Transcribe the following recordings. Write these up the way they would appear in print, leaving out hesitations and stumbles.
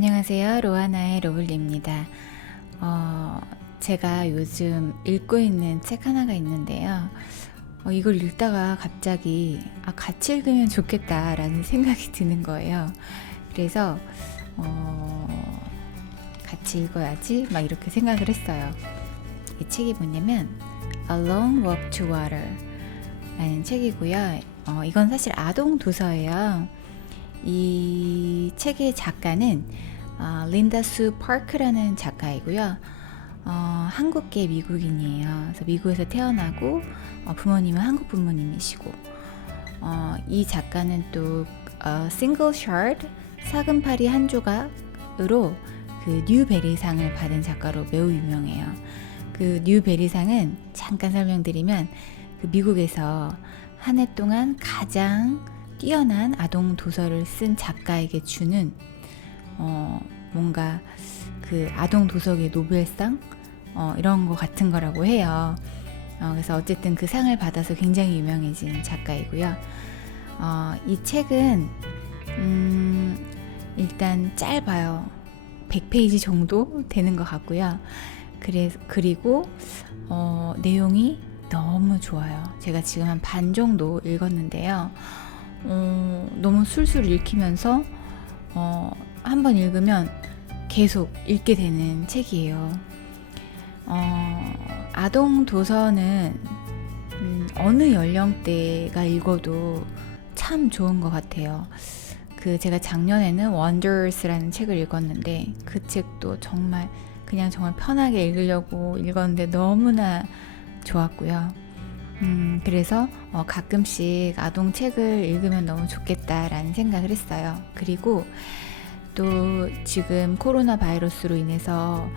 안녕하세요. 로하나의 로블리입니다. 제가 요즘 읽고 있는 책 하나가 있는데요. 이걸 읽다가 갑자기 같이 읽으면 좋겠다라는 생각이 드는 거예요. 그래서 같이 읽어야지 막 이렇게 생각을 했어요. 이 책이 뭐냐면 A Long Walk to Water 라는 책이고요. 이건 사실 아동 도서예요. 이 책의 작가는 린다 수 파크라는 작가이고요. 한국계 미국인이에요. 그래서 미국에서 태어나고 부모님은 한국 부모님이시고 이 작가는 또 싱글 샤드 사금파리 한 조각으로 그 뉴베리상을 받은 작가로 매우 유명해요. 그 뉴베리상은 잠깐 설명드리면 그 미국에서 한 해 동안 가장 뛰어난 아동 도서를 쓴 작가에게 주는 뭔가 그 아동 도서계 노벨상 이런 거 같은 거라고 해요. 그래서 어쨌든 그 상을 받아서 굉장히 유명해진 작가이고요. 이 책은 일단 짧아요. 100페이지 정도 되는 것 같고요. 그리고 내용이 너무 좋아요. 제가 지금 한 반 정도 읽었는데요. 너무 술술 읽히면서 한번 읽으면 계속 읽게 되는 책이에요. 아동 도서는 어느 연령대가 읽어도 참 좋은 것 같아요. 제가 작년에는 원더스라는 책을 읽었는데 그 책도 정말 편하게 읽으려고 읽었는데 너무나 좋았고요. 그래서 가끔씩 아동 책을 읽으면 너무 좋겠다라는 생각을 했어요. 그리고 또 지금 코로나 바이러스로 인해서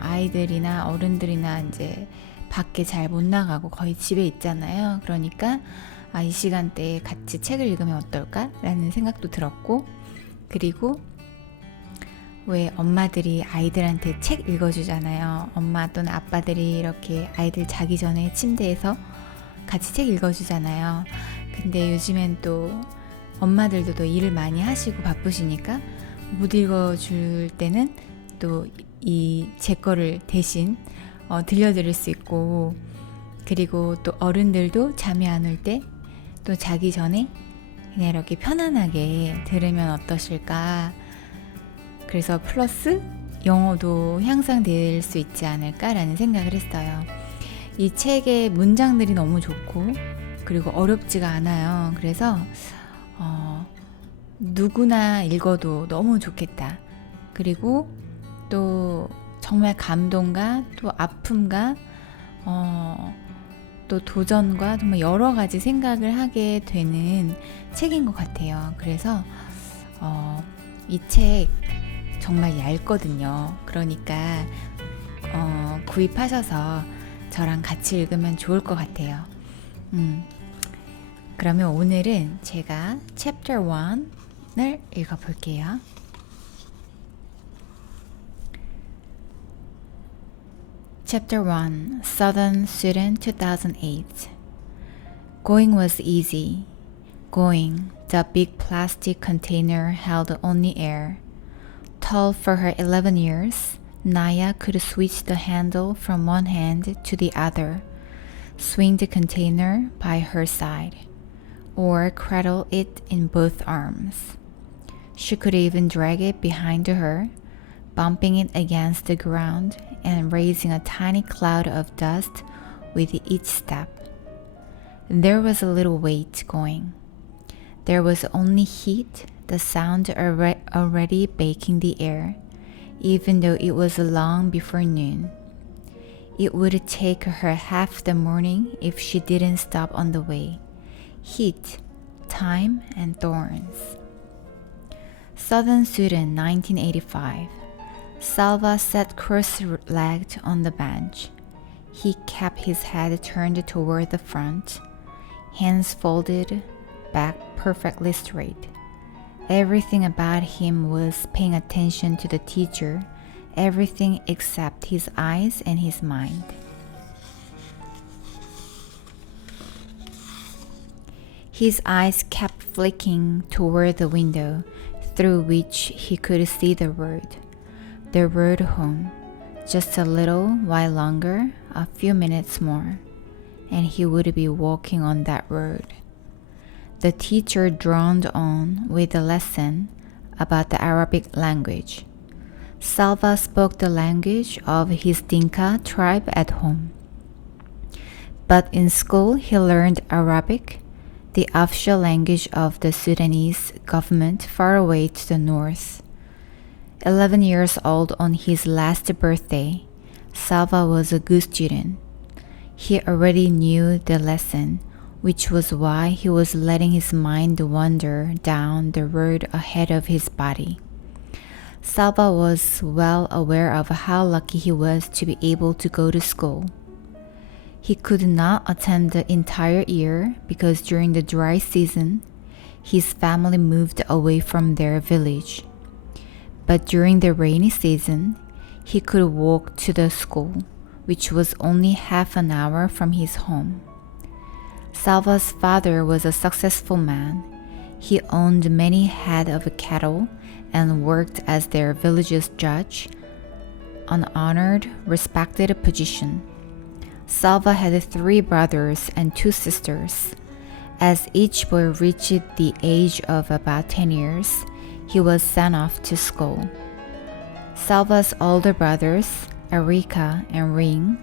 아이들이나 어른들이나 이제 밖에 잘 못 나가고 거의 집에 있잖아요. 그러니까 이 시간대에 같이 책을 읽으면 어떨까라는 생각도 들었고, 그리고 왜 엄마들이 아이들한테 책 읽어주잖아요. 엄마 또는 아빠들이 이렇게 아이들 자기 전에 침대에서 같이 책 읽어주잖아요. 근데 요즘엔 또 엄마들도 또 일을 많이 하시고 바쁘시니까 못 읽어줄 때는 또 제 거를 대신 들려드릴 수 있고, 그리고 또 어른들도 잠이 안 올 때 또 자기 전에 그냥 이렇게 편안하게 들으면 어떠실까. 그래서 플러스 영어도 향상될 수 있지 않을까라는 생각을 했어요. 이 책의 문장들이 너무 좋고 그리고 어렵지가 않아요. 그래서 누구나 읽어도 너무 좋겠다. 그리고 또 정말 감동과 또 아픔과 또 도전과 정말 여러 가지 생각을 하게 되는 책인 것 같아요. 그래서 이 책 정말 얇거든요. 그러니까 구입하셔서 저랑 같이 읽으면 좋을 것 같아요. 그러면 오늘은 제가 챕터 1을 읽어볼게요. Chapter 1, Southern Student 2008. Going was easy. Going, the big plastic container held only air. Tall for her 11 years, Naya could switch the handle from one hand to the other, swing the container by her side, or cradle it in both arms. She could even drag it behind her, bumping it against the ground and raising a tiny cloud of dust with each step. There was a little weight going. There was only heat, the sound already baking the air, even though it was long before noon. It would take her half the morning if she didn't stop on the way. Heat, time, and thorns. Southern Student 1985. Salva sat cross-legged on the bench. He kept his head turned toward the front, hands folded, back perfectly straight. Everything about him was paying attention to the teacher, everything except his eyes and his mind. His eyes kept flicking toward the window, through which he could see the road home. Just a little while longer, a few minutes more, and he would be walking on that road. The teacher droned on with the lesson about the Arabic language. Salva spoke the language of his Dinka tribe at home. But in school, he learned Arabic, the official language of the Sudanese government far away to the north. 11 years old on his last birthday, Salva was a good student. He already knew the lesson, which was why he was letting his mind wander down the road ahead of his body. Salva was well aware of how lucky he was to be able to go to school. He could not attend the entire year because during the dry season, his family moved away from their village. But during the rainy season, he could walk to the school, which was only half an hour from his home. Salva's father was a successful man. He owned many head of cattle and worked as their village's judge, an honored, respected position. Salva had 3 brothers and 2 sisters. As each boy reached the age of about 10 years, he was sent off to school. Salva's older brothers, Erika and Ring,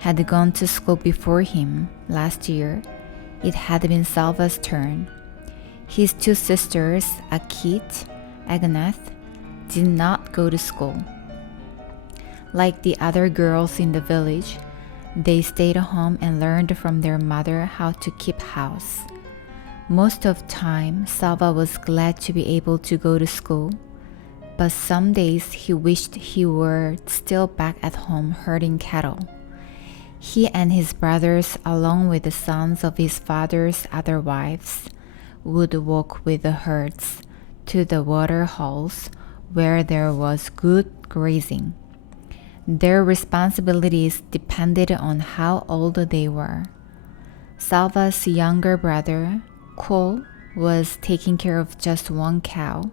had gone to school before him. Last year, it had been Salva's turn. His 2 sisters, Akit, Agneth, did not go to school. Like the other girls in the village, they stayed home and learned from their mother how to keep house. Most of the time, Salva was glad to be able to go to school, but some days he wished he were still back at home herding cattle. He and his brothers, along with the sons of his father's other wives, would walk with the herds to the water holes where there was good grazing. Their responsibilities depended on how old they were. Salva's younger brother, Cole, was taking care of just 1 cow,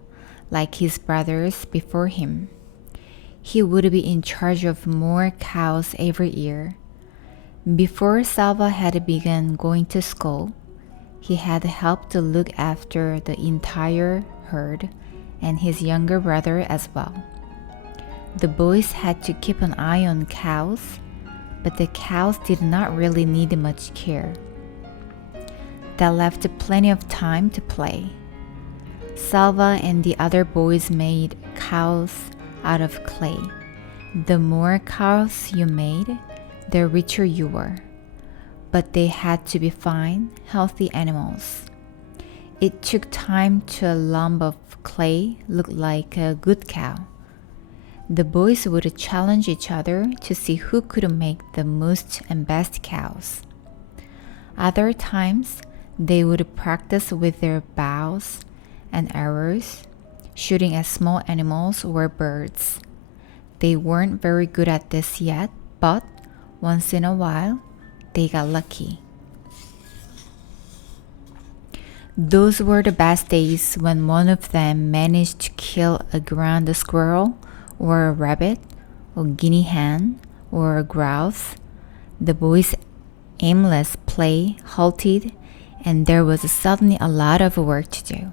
like his brothers before him. He would be in charge of more cows every year. Before Salva had begun going to school, he had helped to look after the entire herd and his younger brother as well. The boys had to keep an eye on cows, but the cows did not really need much care. That left plenty of time to play. Salva and the other boys made cows out of clay. The more cows you made, the richer you were. But they had to be fine, healthy animals. It took time to a lump of clay look like a good cow. The boys would challenge each other to see who could make the most and best cows. Other times, they would practice with their bows and arrows, shooting at small animals or birds. They weren't very good at this yet, but once in a while, they got lucky. Those were the best days when one of them managed to kill a ground squirrel or a rabbit, or guinea hen, or a grouse. The boys' aimless play halted, and there was suddenly a lot of work to do.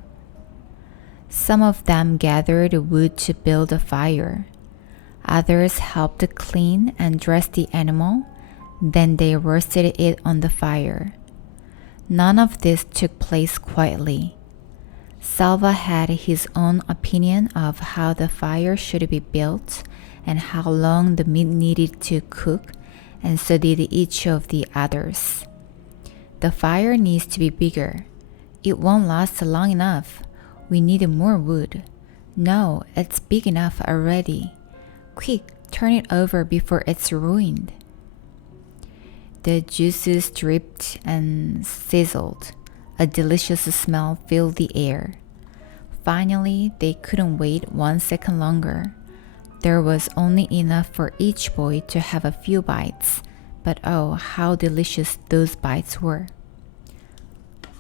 Some of them gathered wood to build a fire. Others helped clean and dress the animal, then they roasted it on the fire. None of this took place quietly. Salva had his own opinion of how the fire should be built and how long the meat needed to cook, and so did each of the others. The fire needs to be bigger. It won't last long enough. We need more wood. No, it's big enough already. Quick, turn it over before it's ruined. The juices dripped and sizzled. A delicious smell filled the air. Finally, they couldn't wait 1 second longer. There was only enough for each boy to have a few bites, but oh, how delicious those bites were.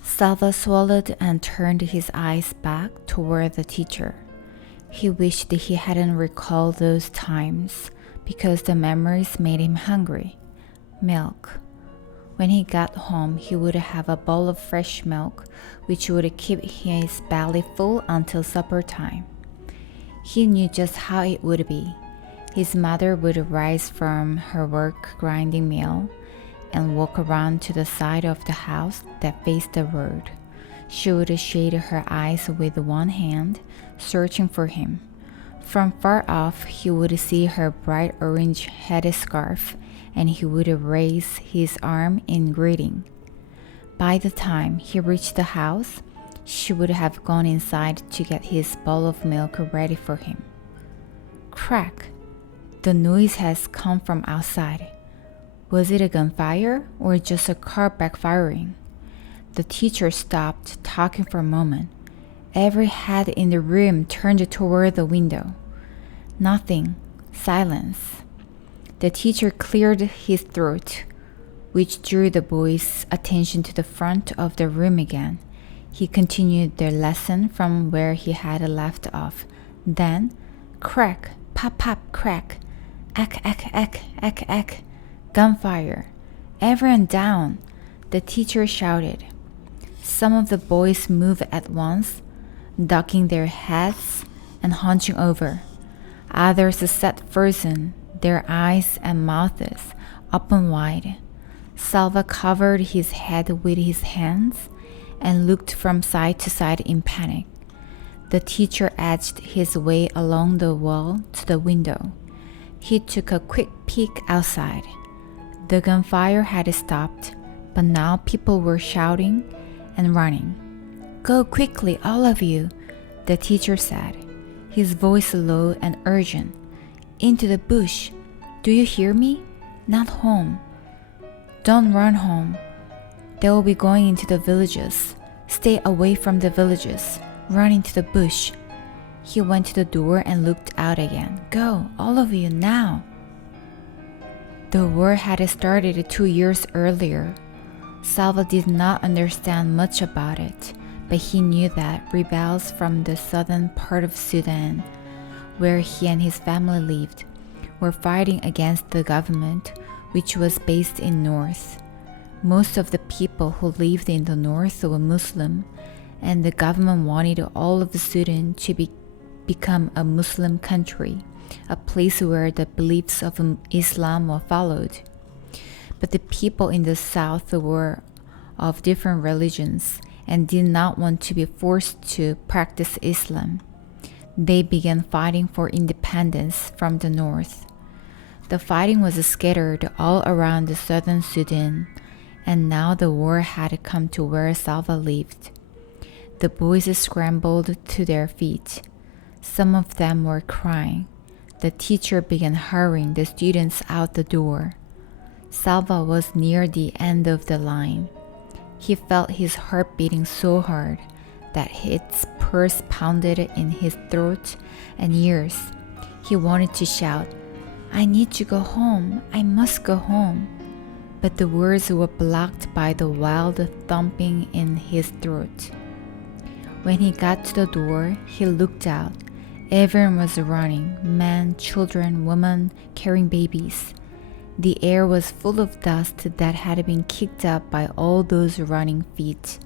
Salva swallowed and turned his eyes back toward the teacher. He wished he hadn't recalled those times because the memories made him hungry. Milk. When he got home, he would have a bowl of fresh milk, which would keep his belly full until supper time. He knew just how it would be. His mother would rise from her work grinding meal and walk around to the side of the house that faced the road. She would shade her eyes with one hand, searching for him. From far off, he would see her bright orange headscarf, and he would raise his arm in greeting. By the time he reached the house, she would have gone inside to get his bowl of milk ready for him. Crack! The noise has come from outside. Was it a gunfire or just a car backfiring? The teacher stopped talking for a moment. Every head in the room turned toward the window. Nothing. Silence. The teacher cleared his throat, which drew the boys' attention to the front of the room again. He continued the lesson from where he had left off. Then, crack, pop, pop, crack, ack, ack, ack, ack, ack, gunfire. Everyone down, the teacher shouted. Some of the boys moved at once, ducking their heads and hunching over. Others sat frozen, their eyes and mouths open wide. Salva covered his head with his hands and looked from side to side in panic. The teacher edged his way along the wall to the window. He took a quick peek outside. The gunfire had stopped, but now people were shouting and running. Go quickly, all of you, the teacher said, his voice low and urgent. Into the bush. Do you hear me? Not home. Don't run home. They will be going into the villages. Stay away from the villages. Run into the bush. He went to the door and looked out again. Go, all of you, now. The war had started 2 years earlier. Salva did not understand much about it, but he knew that rebels from the southern part of Sudan, where he and his family lived, were fighting against the government, which was based in north. Most of the people who lived in the north were Muslim, and the government wanted all of Sudan to become a Muslim country, a place where the beliefs of Islam were followed. But the people in the south were of different religions and did not want to be forced to practice Islam. They began fighting for independence from the north. The fighting was scattered all around the southern Sudan, and now the war had come to where Salva lived. The boys scrambled to their feet. Some of them were crying. The teacher began hurrying the students out the door. Salva was near the end of the line. He felt his heart beating so hard that its pulse pounded in his throat and ears. He wanted to shout, I need to go home. I must go home. But the words were blocked by the wild thumping in his throat. When he got to the door, he looked out. Everyone was running, men, children, women, carrying babies. The air was full of dust that had been kicked up by all those running feet.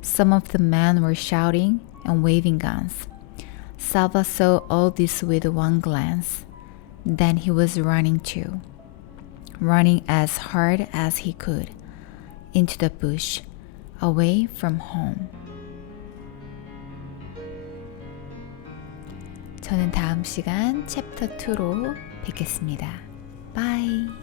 Some of the men were shouting and waving guns. Salva saw all this with one glance. Then he was running too, running as hard as he could, into the bush, away from home. 저는 다음 시간 챕터 2로 뵙겠습니다. Bye.